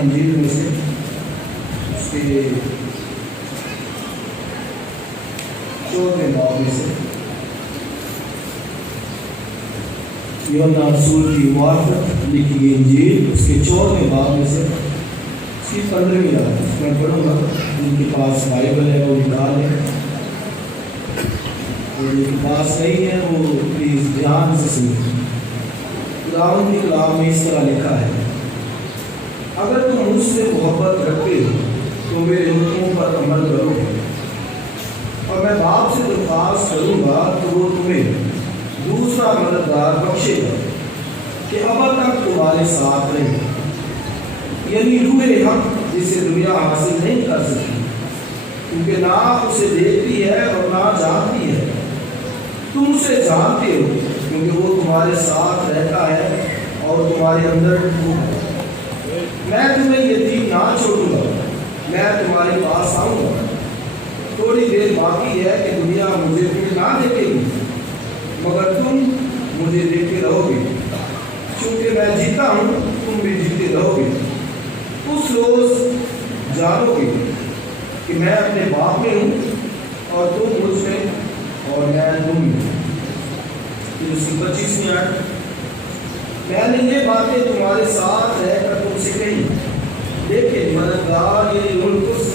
انجیل میں سے اس کے 14ویں باب میں سے یوحنا رسول کی معرفت لکھی گئی انجیل اس کے 14ویں باب میں سے اس کی 15ویں آیت میں پڑھوں گا. جن کے پاس بائبل ہے وہ نکالیں، اور جن کے پاس نہیں ہے وہ پلیز دھیان سے سنیں. خداوند کے کلام میں اس طرح لکھا ہے: اگر تم مجھ سے محبت رکھتے ہو تو میرے حکموں پر عمل کرو، اور میں باپ سے درخواست کروں گا تو وہ تمہیں دوسرا مددگار بخشے گا کہ اب تک تمہارے ساتھ رہے، یعنی روح حق جسے دنیا حاصل نہیں کر سکتی، کیونکہ نہ اسے دیکھتی ہے اور نہ جانتی ہے. تم اسے جانتے ہو کیونکہ وہ تمہارے ساتھ رہتا ہے اور تمہارے اندر ہے. میں تمہیں یتیم نہ چھوڑوں گا، میں تمہارے پاس آؤں گا. تھوڑی دیر باقی ہے کہ دنیا مجھے پھر نہ دیکھے گی، مگر تم مجھے دیکھتے رہو گے، چونکہ میں جیتا ہوں تم بھی جیتے رہو گے. اس روز جانو گے کہ میں اپنے باپ میں ہوں اور تم مجھ میں اور میں تم میں. اس کی 25ویں آیت: میں نے یہ باتیں تمہارے ساتھ رہ کر تم سے کہی، لیکن مددگار یعنی روح القدس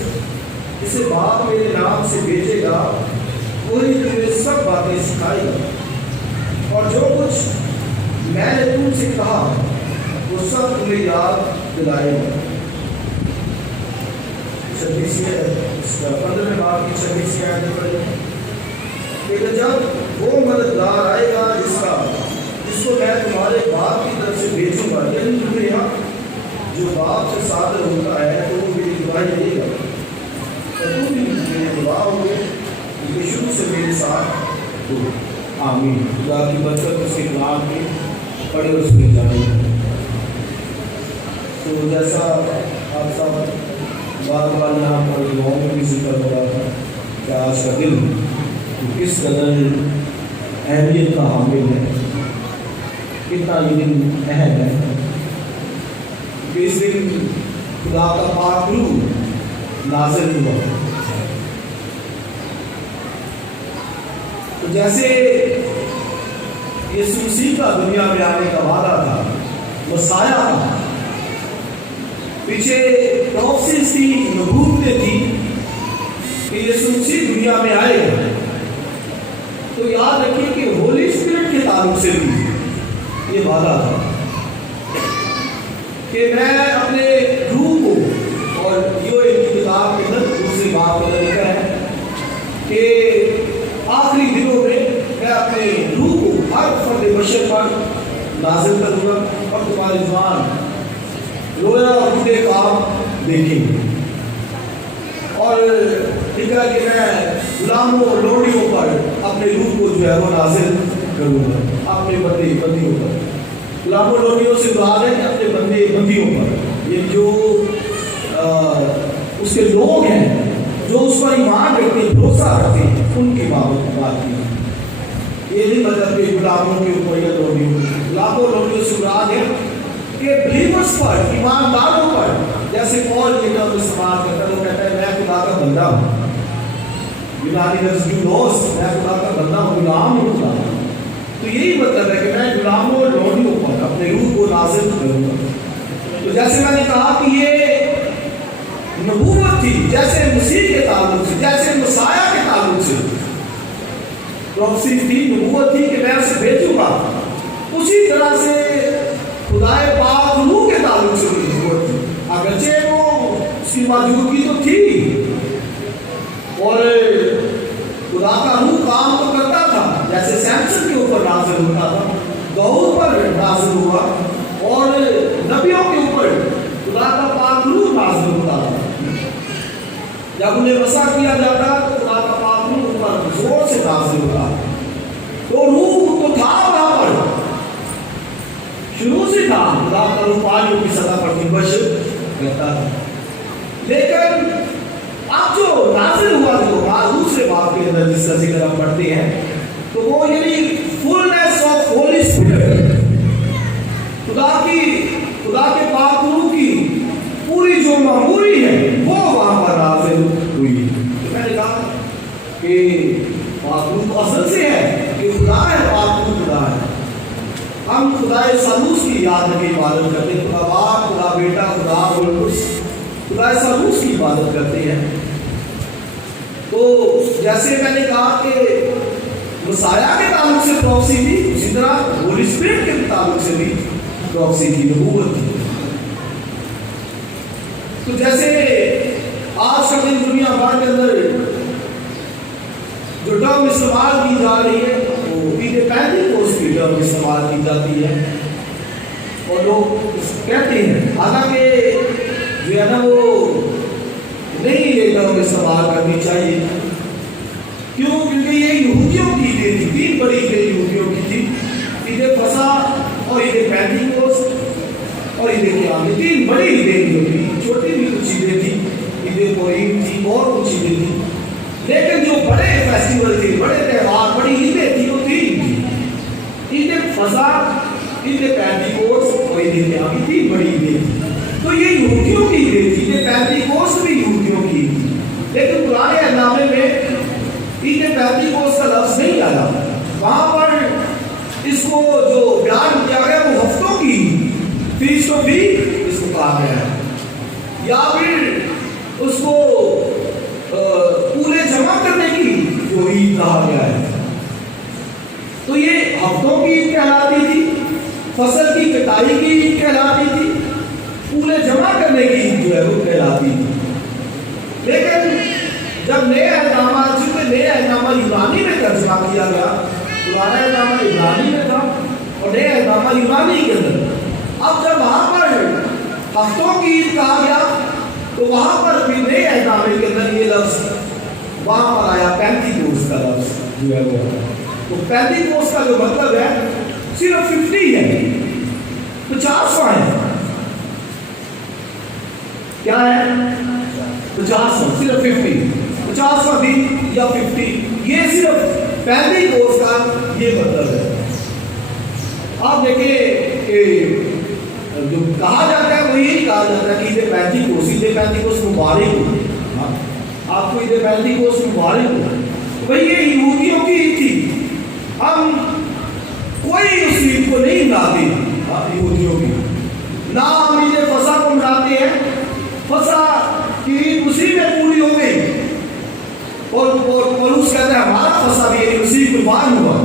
اسے باپ میرے نام سے بھیجے گا، وہی تمہیں سب باتیں سکھائے گا، اور جو کچھ میں نے تم سے کہا وہ سب تمہیں یاد دلائے گا. 15ویں باب کی 26ویں آیت پڑھیں کہ جب وہ مددگار آئے گا جس کو میں تمہارے باپ کی طرف سے بھیجوں گا، یعنی تمہیں یہاں جو باپ سے صادر ہوتا ہے تو وہ میری گواہی دے گا، اور تم بھی میرے گواہ ہو گے کیونکہ شروع سے میرے ساتھ ہو. آمین. خدا کی برکت اس کے کلام کی پڑھے اور سنے جائیں. تو جیسا آپ سب بار بار یہاں پر دعاؤں میں بھی ذکر ہو رہا تھا کہ آج کا دن کس قدر اہمیت کا حامل ہے، کتنا یہ دن اہم ہے. اس دن خدا کا پاک روح نازل ہوا. تو جیسے یسوع مسیح کا دنیا میں آنے کا وعدہ تھا، وہ سایہ تھا، پیچھے پروفیسیز تھی، نبوتیں تھی کہ یسوع مسیح دنیا میں آئے گا. تو یاد رکھیے کہ ہولی اسپرٹ کے تعلق سے بھی یہ وعدہ تھا کہ میں اپنے روح کو، اور یہ ایک کتاب کے اندر دوسری بات کا لکھا ہے کہ آخری دنوں میں اپنے روح کو ہر فرد بشر پر نازل کروں گا، اور تمہارے جوان رویا اور بوڑھے کام دیکھیں گے. اور لکھا کہ میں غلاموں اور لوڈیوں پر اپنے روح کو جو ہے وہ نازل کروں گا، اپنے بندیوں پر. غلاموں لوڈیوں سے مراد ہے کہ اپنے بندیوں پر، یہ جو اس کے لوگ ہیں جو اس پر ایمان رکھتے ہیں، بھروسہ رکھتے ہیں، ان کی بات کی. یہ نہیں مطلب کہ غلاموں کے اوپر یا لوڈیوں، غلاموں لوڈیوں سے مراد ہے کہ بلیورز پر، ایمانداروں پر، جیسے پال یہ لفظ استعمال کرتا ہے، وہ کہتا ہے میں خدا کا بندہ ہوں. یونانی لفظ دوست، میں خدا کا بندہ ہوں، غلام ہوں خدا. تو یہی مطلب ہے کہ میں غلاموں اور لوڈیوں پر اپنے روح کو نازل کروں گا. تو جیسے میں نے کہا کہ یہ نبوت تھی، جیسے مسیح کے تعلق سے، جیسے مسیح کے تعلق سے پروفیسی تھی، نبوت تھی کہ میں اسے بھیجوں گا، اسی طرح سے خدائے پاک روح کے تعلق سے بھی نبوت تھی. اگرچہ وہ اس کی موجودگی تو تھی اور خدا کا روح کام تو کرتا تھا، جیسے سیمسن کے اوپر نازل ہوتا تھا، داؤد پر نازل ہوا، اور نبیوں کے اوپر خدا کا پاک روح نازل ہوتا تھا. جب انہیں مسح کیا جاتا تو خدا کا پاک روح ان پر زور سے نازل ہوتا. تو روح تو تھا وہاں پر، شروع سے تھا. خدا کا روح پانیوں کی سطح پر بش کرتا تھا. لیکن اب جو نازل ہوا جو دوسرے باب کے اندر جس کا ذکر ہم پڑھتے ہیں تو وہ یعنی فلنس آف ہولی اسپرٹ، خدا کے پاک روح کی پوری جو معموری ہے وہ وہاں پر نازل ہوئی۔ تو میں نے کہا کہ پاک روح اصل سے ہے کہ خدا ہے، پاک روح خدا ہے۔ ہم خدا ثالوث کی یاد کی عبادت کرتے ہیں، خدا باپ، خدا بیٹا، خدا القدس، خدا ثالوث کی عبادت کرتے ہیں۔ تو جیسے میں نے کہا کہ مسیح کے تعلق سے پروفیسی تھی، اسی طرح ہولی اسپرٹ کے تعلق سے بھی پروفیسی کی نبوت تھی۔ تو جیسے آج کا دن دنیا بھر کے اندر جو ٹرم استعمال کی جا رہی ہے وہ عید پینتیکوست کی ٹرم استعمال کی جاتی ہے، اور لوگ کہتے ہیں، حالانکہ جو ہے نا وہ نہیں یہ ٹرم استعمال کرنی چاہیے۔ کیوں؟ کیونکہ یہ یہودیوں کی عیدیں تھی، تین بڑی عیدیں یہودیوں کی تھی، عید فصح اور عید پینتیکوست اور عید قیامت، تین بڑی عیدیں تھی، چھوٹی بھی کچھ عیدیں تھی، عید پوریم تھی اور کچھ عیدیں تھی، لیکن جو بڑے فیسٹیول تھے، بڑے تہوار، بڑی عیدیں تھی وہ تین تھی، عید فصح، عید پینتیکوست اور عید قیامت، تین بڑی عیدیں تھی۔ تو یہ یہودیوں کی عیدیں تھی، عید پینتیکوست بھی یہودیوں کی تھی، لیکن پرانے عہد نامے میں عید پینتیکوست کا لفظ نہیں آیا، وہاں پر اس کو جو بیان کیا گیا وہ ہفتوں کی فیسٹ آف ویک اس کو کہا گیا ہے، یا پھر اس کو پورے جمع کرنے کی جو عید کہا گیا ہے۔ تو یہ ہفتوں کی عید کہلاتی تھی، فصل کی کٹائی کی عید کہلاتی تھی، پورے جمع کرنے کی عید جو ہے وہ کہلاتی تھی۔ لیکن جب نئے عہد نامہ، چونکہ نئے عہد نامہ یونانی میں ترجمہ کیا گیا، پرانا عہد نامہ عبرانی میں تھا اور نئے عہد نامہ یونانی کے اندر، اب جب وہاں پر ہفتوں کی عید کہا گیا تو وہاں پر بھی نئے عہد نامے کے اندر یہ لفظ وہاں پر آیا، پینتیکوست کا لفظ جو ہے وہ۔ تو پینتیکوست کا جو مطلب ہے صرف 50 ہے، 50 ہے، کیا ہے 50، صرف 50 دن یا 50، یہ صرف پینتیکوست کا یہ مطلب ہے۔ آپ دیکھیں کہ جو کہا جاتا ہے وہ یہی کہا جاتا ہے کہ عید پینتیکوست مبارک ہو، آپ کو عید پینتیکوست مبارک ہو۔ بھئی یہ یہودیوں کی عید تھی، ہم کوئی اس عید کو نہیں مناتے یہودیوں کی، نہ ہم عید فصح کو مناتے ہیں، فصح کی عید اسی میں پوری ہو گئی، اور پولس کہتا ہے ہمارا فصح بھی یعنی مسیح قربان ہوا،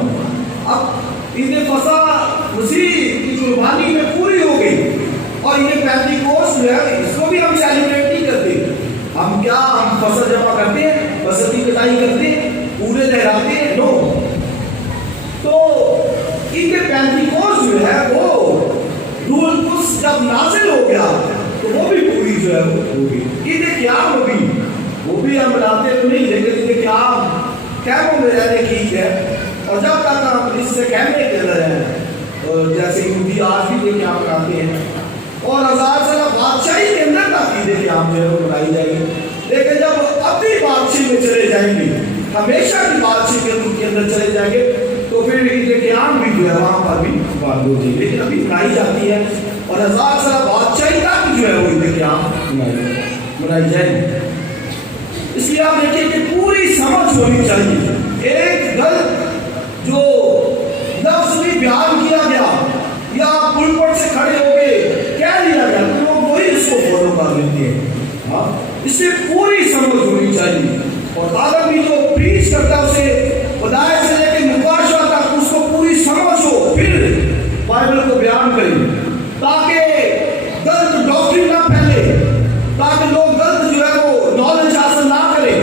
اب عید فصح مسیح کی قربانی میں پوری ہو گئی، اور یہ پینتیکوست جو ہے اس کو بھی ہم سیلیبریٹ نہیں کرتے۔ ہم کیا ہم فصل جمع کرتے ہیں، فصل کی کٹائی کرتے ہیں، پورے لہراتے ہیں؟ نو۔ تو عید پینتیکوست جو ہے وہ روح القدس جب نازل ہو گیا تو وہ بھی پوری جو ہے وہ ہوگی۔ عید قیام بھی وہ بھی ہم مناتے تو نہیں، لیکن عید قیام خیموں میں رہنے کی عید ہے، اور جب تک ہم اس سے خیمے کے اندر ہیں، جیسے یہودی آج بھی عید قیام مناتے ہیں، اور 1000 سالہ بادشاہی کے اندر تک عید قیام جو ہے وہ منائی جائے گی، لیکن جب اپنی بادشاہی میں چلے جائیں گے، ہمیشہ کی بادشاہی کے اندر چلے جائیں گے، تو پھر عید قیام بھی جو ہے وہاں پر بھی بند ہو جائے گی، لیکن ابھی منائی جاتی ہے، اور 1000 سالہ بادشاہی تک جو ہے وہ عید قیام منائی جائے گی۔ اس لیے آپ دیکھیں کہ پوری سمجھ ہونی چاہیے، ایک غلط جو لفظ بھی بیان کیا گیا یا پلپٹ سے کھڑے ہو کے کہہ دیا گیا تو لوگ وہی اس کو فالو کر لیتے ہیں۔ اس سے پوری سمجھ ہونی چاہیے، اور عالم بھی جو پریچ کرتا ہے اسے ہدایت سے لے کے مباشرہ تک اس کو پوری سمجھ ہو، پھر بائبل کو بیان کریں، تاکہ غلط ڈاکٹرن نہ پھیلے، تاکہ لوگ غلط جو ہے وہ نالج حاصل نہ کریں،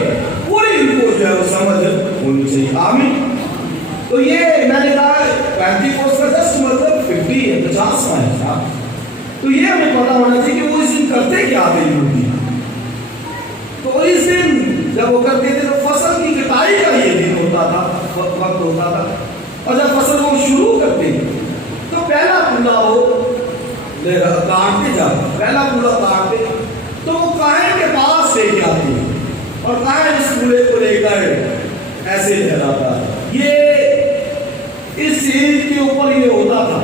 پوری ان کو جو ہے وہ سمجھ ہونی چاہیے۔ آمین۔ تو یہ میں نے کہا پینتیکوست کا جسٹ مطلب 50 ہے، 50 کا ہے، تو یہ ہمیں پتا ہونا چاہیے کہ وہ اس دن کرتے کیا تھے یہودی۔ تو اس دن جب وہ کرتے تھے تو فصل کی کٹائی کا یہ دن ہوتا تھا، وقت ہوتا تھا، اور جب فصل کو شروع کرتے تو پہلا پولا وہ کاٹتے، جب پہلا پولا کاٹتے تو وہ کاہن کے پاس ایسے لہراتا تھا. یہ اس اینٹ کے اوپر یہ ہوتا تھا.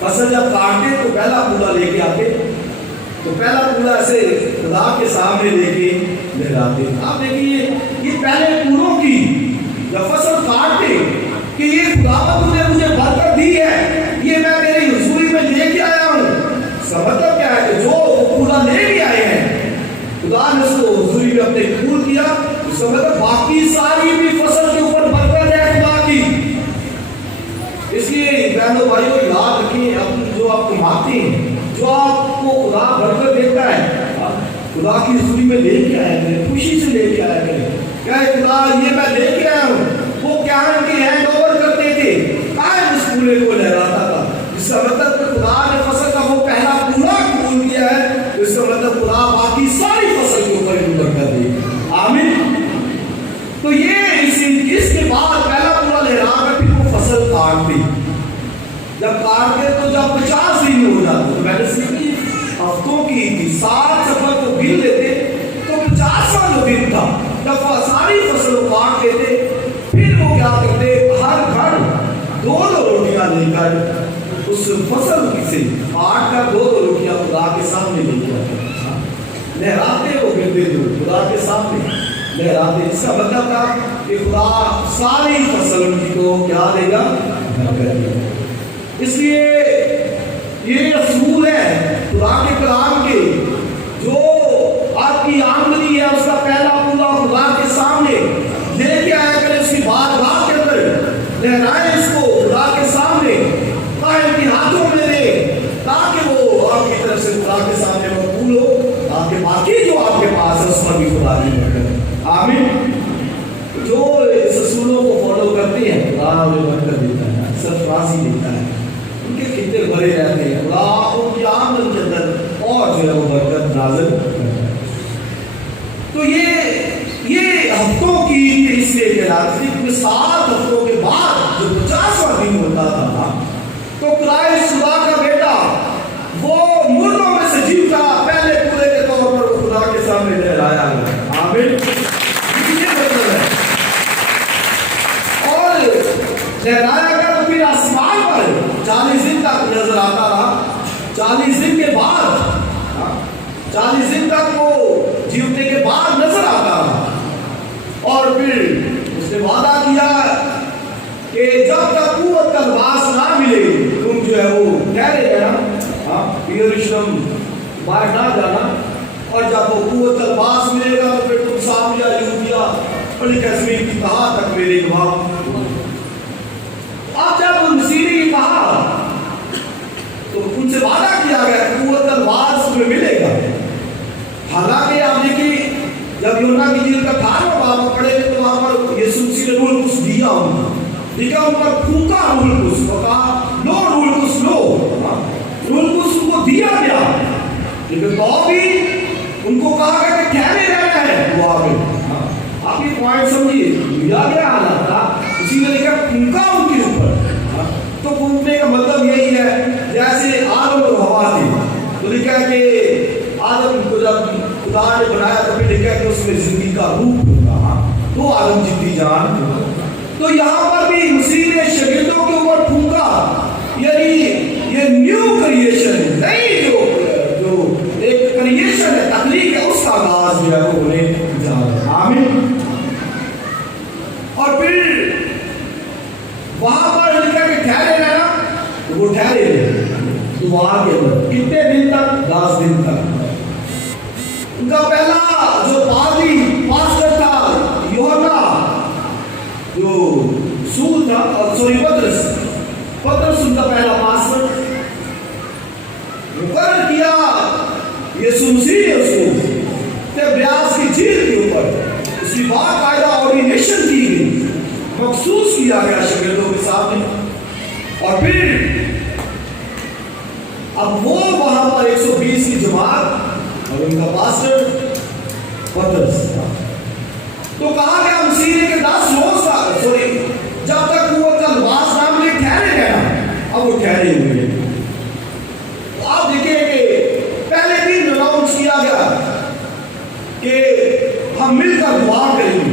فصل جب کاٹتے تو پہلا پودا لے کے آتے, تو پہلا پودا ایسے خدا کے سامنے لے کے لہراتے. آپ دیکھیے یہ پہلے پوروں کی جب فصل کاٹتے کہ یہ خداوند نے مجھے برکت دی ہے, یہ میں تیری حضوری میں لے کے آیا ہوں. اس کا مطلب کیا ہے کہ جو وہ پورا لے کے آئے ہیں خدا نے اس کو حضوری میں اپنے قبول کیا. اس کا مطلب باقی ساری بھی فصل کے اوپر برکت ہے خدا کی. اس لیے بہنوں بھائیوں یاد رکھیں, جو آپ کماتے ہیں, جو آپ کو خدا برکت دیتا ہے, خدا کی حضوری میں لے کے آیا کریں, خوشی سے لے کے آیا کریں. کیا خدا یہ میں لے کے آیا ہوں. وہ کیا ہے کہ ہینڈ اوور کرتے تھے, قائم اس پورے کو لہراتا تھا. اس کا مطلب کہ خدا نے فصل کا وہ پہلا پورا قبول کیا ہے. اس کا مطلب خدا باقی ساری فصل کے اوپر برکت دے. آمین. تو یہ اس کے بعد پہلا پورا لہرا کر پھر وہ فصل کاٹتے. جب کاٹتے تو جب 50 دن ہو جاتے, تو میں نے سیکھی ہفتوں کی تھی, 7 سفر کو گر لیتے تو 50واں جو دن تھا جب ساری فصل کاٹ لیتے, پھر وہ کیا کرتے, ہر گھر 2 روٹیاں لے کر اس فصل سے کاٹ کر 2 روٹیاں خدا کے سامنے لے کے آتے, لہراتے وہ گرتے جو خدا کے سامنے لہراتے. اس کا مطلب تھا کہ خدا ساری فصل کی کو کیا دے گا, برکت دے گا. اس لیے یہ اصول ہے خدا کے کلام کے, جو آپ کی آمدنی ہے اس کا پہلا پورا خدا کے سامنے لے کے آیا کرے, اس کی بات کے اندر لہرائے اس کو خدا کے سامنے, قائم کے ہاتھوں میں دے, تاکہ وہ آپ کی طرف سے خدا کے سامنے مقبول ہو, تاکہ باقی جو آپ کے پاس ہے اس پر بھی خدا کی برکت. آمین. جو اس اصولوں کو فالو کرتے ہیں خدا انہیں برکت دیتا ہے, سرفرازی دیتا ہے, ان کے خطے بھرے رہتے ہیں, خدا ان کی آمدن کے اندر اور جو ہے وہ برکت نازل کرتا ہے. تو یہ ہفتوں کی تیسرے کے رات 7 ہفتوں کے بعد جو 50واں دن ہوتا تھا, تو کرائسٹ خدا کا بیٹا وہ مردوں میں سے جی اٹھا, پہلے پورے کے طور پر خدا کے سامنے لہرایا گیا. آمین. یہ مطلب ہے. اور لہرایا گیا تو پھر آسمان پر 40 دن تک نظر آتا رہا. 40 دن کے بعد 40 دن تک وہ جیوتے کے بعد نظر آتا رہا. اور پھر اس نے وعدہ کیا کہ جب تک قوت کا لباس نہ ملے تم جو ہے وہ ٹھہرے رہنا, یروشلم باہر نہ جانا, اور جب وہ قوت کا لباس ملے گا تو پھر تم سامریا, یہودیہ, بڑی کشمیر کی کہا تک میرے گواہ. اب جب مسیح نے کہا تو ان سے وعدہ کیا گیا کہ قوت کا لباس تمہیں ملے گا. حالانکہ آپ دیکھیں جب یوحنا کی انجیل کا 18واں باب پڑھے تو وہاں پر یسوع مسیح نے روح القدس دیا ہوگا, دیکھا ان پر پھونکا روح القدس کو, کہا لو روح القدس لو. روح القدس ان کو دیا گیا, لیکن تو بھی ان کو کہا گیا کہ ٹھہرے رہنا ہے. وہ آگے آپ یہ پوائنٹ سمجھیے, دیا گیا حالات تھا, اسی نے دیکھا پھونکا ان کے اوپر. تو پھونکنے کا مطلب یہی ہے جیسے آدم اور ہوا تھی, تو لکھا کہ آدم کو جب خدا نے بنایا تو پھر لکھا کہ اس میں زندگی کا روح ہوگا, تو آدم جتنی جان. تو یہاں پر بھی مسیح نے شاگردوں کے اوپر پھونکا, یعنی یہ نیو کریشن ہے, نئی جو ایک کریشن ہے, تخلیق ہے, اس کا آغاز جو ہے وہ ہونے جا رہا ہے. آمین. اور پھر وہاں پر لکھا کہ ٹھہرے رہنا, تو وہ ٹھہرے رہے. تو وہاں کے اندر کتنے دن تک, 10 دن تک. ان کا پہلا جو پادری پاسٹر تھا یوحنا, جو سول تھا, پترس ان کا پہلا پاسٹر مقرر کیا. یسوع مسیح نے اس کو تبریاس کی جھیل کے اوپر اس کی باقاعدہ آرڈینیشن کی گئی, مخصوص کیا گیا شاگردوں کے سامنے. اور پھر اب وہ وہاں پر 120 کی جماعت اور ان کا پاسٹر پترس تھا. تو کہا گیا مسیح نے کہ 10 روز جب تک قوت کا لباس نہ ملے ٹھہرے رہنا. اب وہ ٹھہرے ہوئے. تو آپ دیکھیں کہ پہلے دن اناؤنس کیا گیا کہ ہم مل کر دعا کریں گے.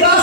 10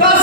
10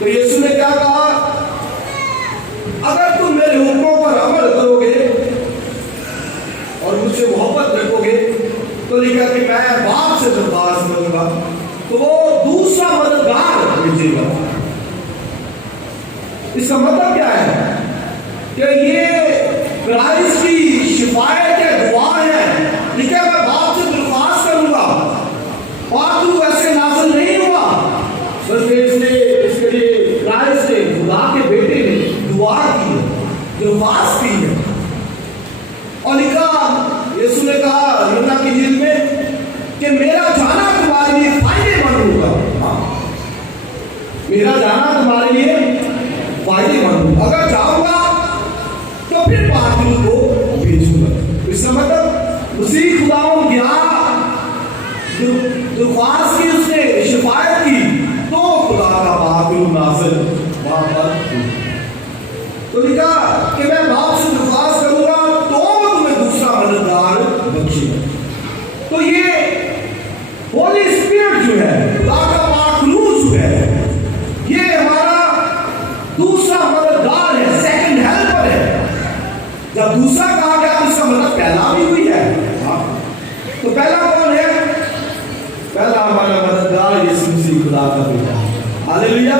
تو یسوع نے کیا کہا؟ اگر تم میرے حکموں پر عمل کرو گے اور مجھ سے محبت رکھو گے تو لکھا کہ میں باپ سے درخواست کروں گا تو وہ دوسرا مددگار بھیجے گا۔ اس کا مطلب کیا ہے کہ یہ کرائسٹ کی شفاعت ہے، دعا ہے۔ لکھا میں باپ سے درخواست کروں گا۔ پاک روح ایسے نازل نہیں ہوا بلکہ اس کے لیے کرائسٹ نے، خدا کے بیٹے نے دعا کی ہے، درخواست کی ہے۔ اور لکھا یسوع نے کہا یوحنا کی انجیل میں کہ میرا جانا تمہارے لیے فائدے مند ہوگا۔ میرا جانا تمہارے لیے فائدے مند ہوگا، اگر جاؤں گا تو پھر پاک روح کو بھیجوں گا۔ اس کا مطلب مسیح خداوند گیا، درخواست کی، اس نے شفاعت کی تو خدا کا پاک روح نازل وہاں پر ہوا۔ تو لکھا کہ میں باپ سے درخواست کروں گا تو تمہیں دوسرا مددگار بخشے گا۔ تو یہ ہولی اسپرٹ جو ہے، خدا کا پاک روح جو ہے، یہ ہمارا دوسرا مددگار ہے، سیکنڈ ہیلپر ہے۔ جب دوسرا کہا گیا تو اس کا مطلب پہلا بھی ہوئی ہے۔ تو پہلا کون ہے؟ پہلا ہمارا مددگار یسوع مسیح خدا کا بیٹا ہے۔ ہاللیلویا۔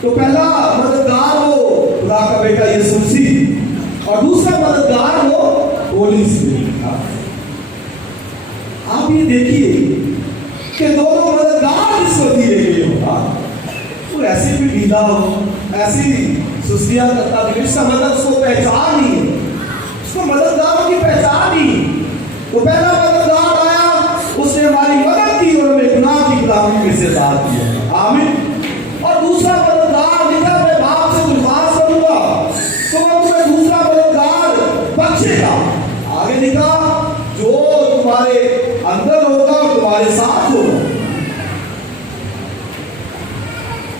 تو پہلا مددگار وہ خدا کا بیٹا یسوع مسیح اور دوسرا مددگار وہ ہولی اسپرٹ۔ آپ یہ دیکھیے کہ دونوں مددگار جس کو دیے گئے ہو وہ ایسے بھی ڈھیلا ہو، ایسی سستیاں کرتا بھی، اس کا مطلب اس کو پہچان نہیں ہے، اس کو مددگاروں کی پہچان نہیں۔ وہ پہلا مددگار آیا، اس نے ہماری مدد کی اور ہمیں گناہ کی غلامی میں سے آزاد کیا۔ آمین۔ اور دوسرا مددگار لکھا میں باپ سے درخواست کروں گا تو وہ تمہیں دوسرا مددگار بخشے گا۔ آگے لکھا جو تمہارے اندر ہوگا اور تمہارے ساتھ ہوگا۔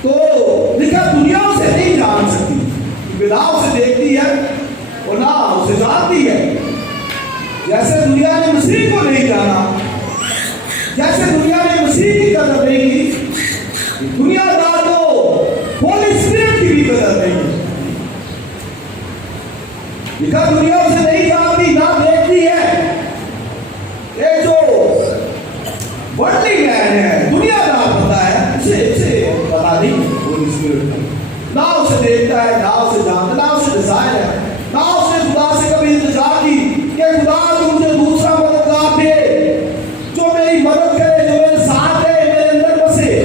تو لکھا دنیا اسے نہیں جان سکتی، بلا اسے دیکھتی ہے اور نہ اسے جانتی ہے۔ جیسے دنیا نے مسیح کو نہیں جانا، جیسے دنیا نے مسیح کی قدر نہیں کی، دنیا دار تو ہولی اسپرٹ کی بھی قدر نہیں ہے۔ لکھا دنیا اسے نہیں جانتی، نہ دیکھتی ہے۔ ایک جو ورلڈلی مین ہے، دنیا دار پتا ہے، اسے پتا نہیں ہولی اسپرٹ، نہ اسے دیکھتا ہے، نہ اسے جانتا، نہ اسے ڈیزائر ہے، نہ اس نے خدا سے کبھی التجا کی کہ خدا تو مجھے دوسرا مددگار دے جو میری مدد کرے، جو میرے ساتھ ہے، میرے اندر بسے۔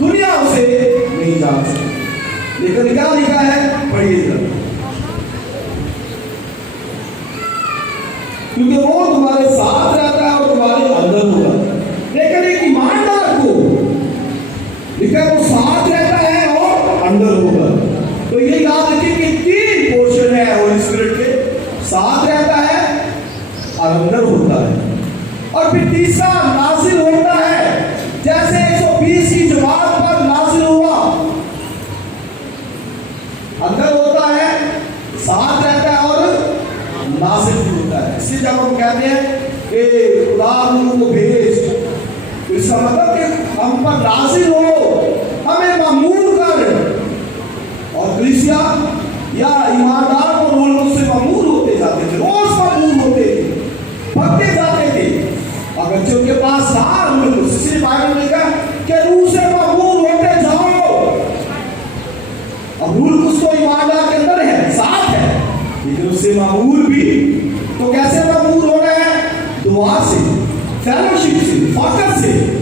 دنیا اسے نہیں جان سکتی، لیکن کیا لکھا ہے؟ پڑھیے گا، کیونکہ وہ تمہارے ساتھ رہتا ہے اور تمہارے اندر ہوگا۔ لیکن ایک ایماندار کو لکھا ہے وہ ساتھ رہتا ہے اور اندر ہوگا۔ تو یہ یاد رکھیں کہ تین پورشن ہے ہولی اسپرٹ کے، ساتھ رہتا ہے اور اندر ہوتا ہے، اور پھر تیسرا نازل ہوتا ہے، جیسے 120 کی جماعت پر نازل ہوا، اندر ہوتا ہے، ساتھ رہتا ہے اور نازل بھی ہوتا ہے۔ اس لیے جب ہم کہتے ہیں کہ خدا روح کو بھیج، تو اس کا مطلب کہ ہم پر نازل ہو، ہمیں معمور کر۔ اور کلیسیا یا ایماندار کو روح القدس سے معمور ہوتے جاتے تھے، روز معمور ہوتے تھے، بھگتے جاتے تھے، اگرچہ ان کے پاس رہا روح القدس۔ اس لیے بائبل میں کہا کہ روح سے معمور ہوتے جاؤ۔ اب روح القدس تو ایماندار کے اندر ہے، ساتھ ہے، لیکن اس سے معمور بھی تو کیسے معمور ہونا ہے؟ دعا سے، فیلوشپ سے، فاکر سے،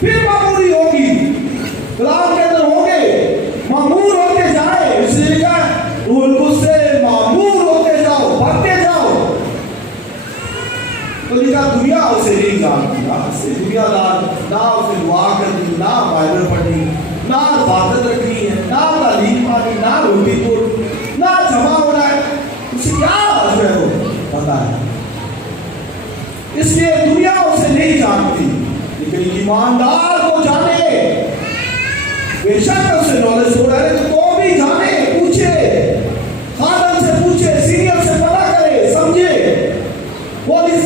پھر معموری ہوگی، کلام کے اندر ہوں گے، معمور ہوتے جائے۔ اس لیے کہا روح القدس سے معمور ہوتے جاؤ، بڑھتے جاؤ۔ تو لکھا دنیا اسے نہیں جانتی، دنیا دار نہ اسے دعا کرنی، نہ بائبل پڑھنی، نہ عبادت رکھنی ہے، نہ تعلیم پانی، نہ روٹی توڑ، نہ جمع ہونا ہے، اسے کیا جو ہے وہ پتا ہے۔ اس لیے دنیا اسے نہیں جانتی، لیکن ایماندار کو جانے، بے شک اسے نالج ہو رہا ہے تو بھی جانے، پوچھے، خادم سے پوچھے، سینئر سے پتا کرے، سمجھے، ہولی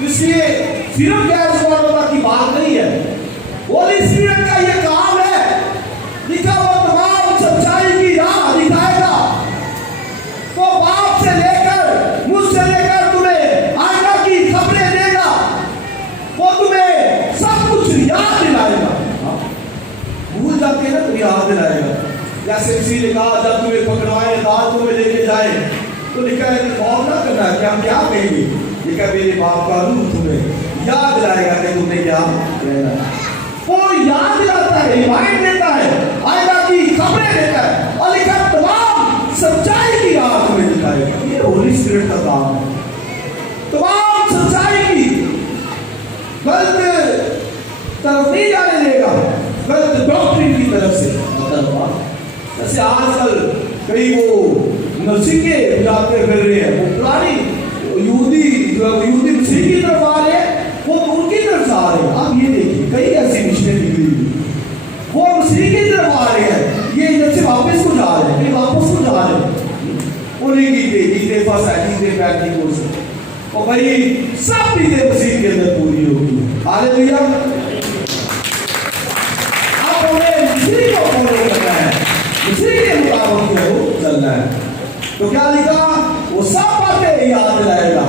اس لیے صرف غیر زبانوں کی بات نہیں ہے، ہولی اسپرٹ کا یہ کام ہے، لکھا وہ تمام سچائی کی راہ دکھائے گا، وہ باپ سے لے کر مجھ سے لے کر تمہیں آئندہ کی خبریں دے گا، وہ تمہیں سب کچھ یاد دلائے گا، بھول جاتے ہیں نا تو یاد دلائے گا۔ جیسے کسی نے کہا جب تمہیں پکڑوائے دعوتوں میں لے کے جائے تو لکھا ہے خوف نہ کرنا کہ ہم کیا کہیں گے، لکھا میرے باپ کا روح تمہیں یاد دلائے گا کہ تم نے کیا کہنا ہے۔ وہ یاد دلاتا ہے، ریمائنڈ دیتا ہے، آئندہ کی خبریں دیتا ہے، اور لکھا تمام سچائی کی راہ تمہیں دکھائے گا۔ یہ ہولی اسپرٹ کا کام ہے، تمام سچائی کی، غلط طرف نہیں جانے دے گا، غلط ڈاکٹرین کی طرف سے۔ جیسے آج کل کئی وہ موسیقی بجاتے پھر رہے ہیں، وہ پرانی یہودی موسیقی کی طرف آ رہے ہیں، وہ ان کی طرف آ رہے ہیں۔ آپ یہ دیکھیے کئی ایسی مشنیں نکلی ہوئی، وہ موسیقی کی طرف آ رہے ہیں، یہ ادھر سے واپس کو جا رہے ہیں، یہ واپس کو جا رہے ہیں، انہیں گیتے فسا گیتے پیٹی کو سے، اور بھائی سب گیتے مسیح کے اندر پوری ہوگی۔ ہاللیلویا۔ اب ہمیں مسیح کو فالو کرنا ہے، مسیح کے مطابق جو ہے وہ چلنا ہے۔ تو کیا لکھا؟ وہ سب باتیں یاد دلائے گا،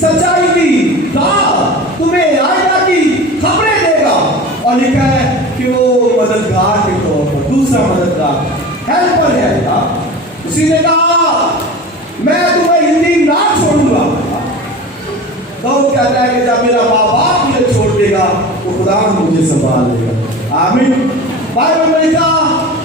سچائی کی راہ تمہیں آئندہ کی خبریں دے گا، اور لکھا ہے کہ وہ مددگار کے طور پر، دوسرا مددگار ہیلپر ہے۔ اسی نے کہا میں تمہیں یتیم نہ چھوڑوں گا۔ داؤد کہتا ہے کہ جب میرا ماں باپ مجھے چھوڑ دے گا تو خدا مجھے سنبھال لے گا۔ آمین۔ بائبل میں لکھا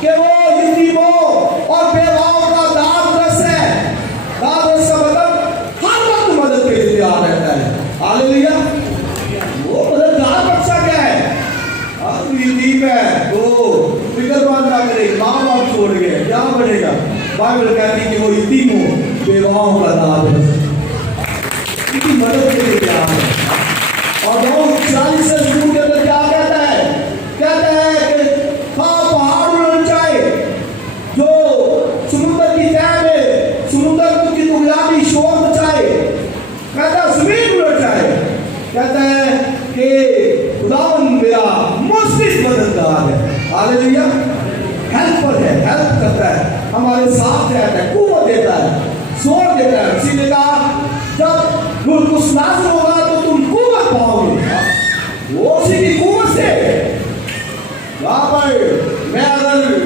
کہ وہ یتیموں اور بیواؤں کا داد رس ہے۔ داد رس کا مطلب ہر وقت مدد کے لیے تیار رہتا ہے۔ ہاللیلویا۔ وہ مددگار بخشا کیا ہے؟ تو یتیم ہے تو فکر مند نہ کرے، ماں باپ چھوڑ گئے کیا بنے گا؟ بائبل کہتی ہے کہ وہ یتیموں بیواؤں کا داد رس ہے، ان کی مدد کے لیے تیار ہے۔ اور وہ 40 سے شروع کے اندر کیا کہتا ہے؟ کہتا ہے کہ پہاڑ اڑ جائے، جو سمندر کی تہہ میں سمندر کی دنیاوی شور مچائے، کہتا ہے زمین اڑ جائے، کہتا ہے کہ خداوند میرا مثبت مددگار ہے۔ ہاللیلویا۔ ہیلپر ہے، ہیلپ کرتا ہے، ہمارے ساتھ رہتا ہے، قوت دیتا ہے، زور دیتا ہے۔ اسی نے کہا جب روح القدس نازل ہوگا تو تم قوت پاؤ گے، وہ اسی کی قوت سے۔ وہاں پر میں اگر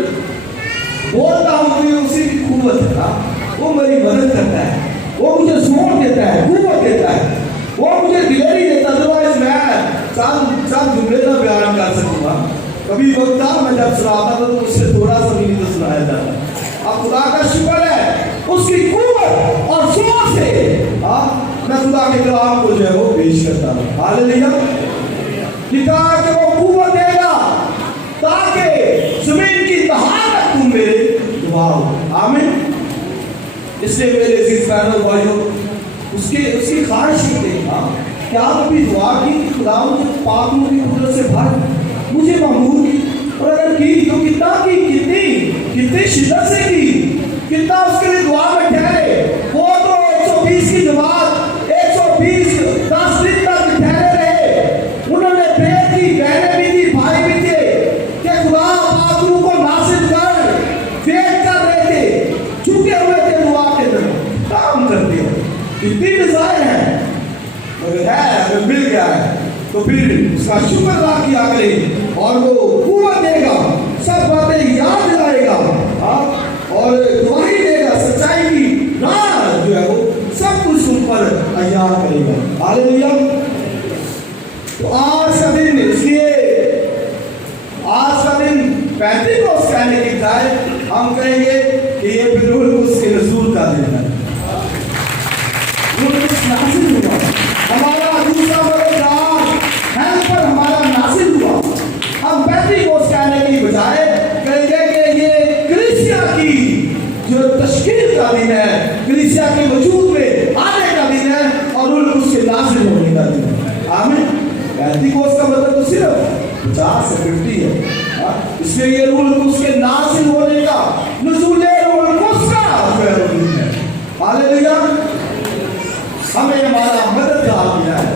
بولتا ہوں کہ اسی کی قوت ہے، وہ میری مدد کرتا ہے، وہ مجھے زور دیتا ہے، قوت دیتا ہے، وہ مجھے دلیری دیتا ہے۔ ادروائز میں چند جملے نہ بیان کر سکوں گا۔ کبھی وقت تھا میں جب سناتا تھا تو اس سے تھوڑا سا بھی نہیں تو سنایا جاتا۔ اب خدا کا شکر ہے اس کی قوت اور زور سے میں خدا کے کلام کو جو ہے وہ پیش کرتا ہوں۔ ہاللیلویا۔ لکھا کہ وہ قوت دے گا تاکہ زمین کی تہا تک تم میرے گواہ ہو۔ آمین۔ اس لیے میرے عزیز بہنوں بھائیوں، اس کی خواہش یہ تھا کہ آپ بھی دعا کی خدا مجھے پاکوں کی قدرت سے بھر، مجھے معمور کی، اور اگر کی تو کتنا کی، کتنی شدت سے کی، کتنا اس کے لیے دعا میں ٹھہرے۔ وہ تو 120 کی جماعت 120 10 دن تک ٹھہرے رہے، انہوں نے پیر کی، بہنیں بھی تھی، بھائی بھی تھے، کہ خدا پاکوں کو ناصر کر، ویٹ کر رہے تھے، چھکے ہوئے تھے دعا کے طرف، کام کرتے ہیں، اتنی ڈیزائر ہے، اگر ہے اگر مل گیا ہے تو پھر اس کا شکر ادا کیا کریں، اور وہ قوت دے گا، سب باتیں یاد دلائے گا، اور گواہی دے گا، سچائی کی راہ جو ہے وہ سب کچھ ان پر عیاں کرے گا۔ ہاللیلویا۔ تو آج کا دن، اس لیے آج کا دن پینتیکوست کہنے کی بجائے ہم کہیں گے کہ یہ پھر روح القدس کے نزول کا دن ہے۔ روح القدس نازل ہوا، ہمارا دوسرا مددگار ہیلپر ہمارا نازل ہوا۔ ہم پینتیکوست کہنے کی بجائے کہیں گے کہ یہ کلیسیا کی جو تشکیل کا دن ہے، کلیسیا کے وجود میں آنے کا دن ہے، اور روح القدس کے نازل ہونے کا دن ہے۔ آمین۔ پینتیکوست کا مطلب تو صرف 50 سے 50 ہے، اس لیے یہ روح القدس کے نازل ہونے کا، نزول روح القدس کا جو ہے وہ دن ہے۔ ہاللیلویا۔ ہمیں ہمارا مددگار ملا ہے،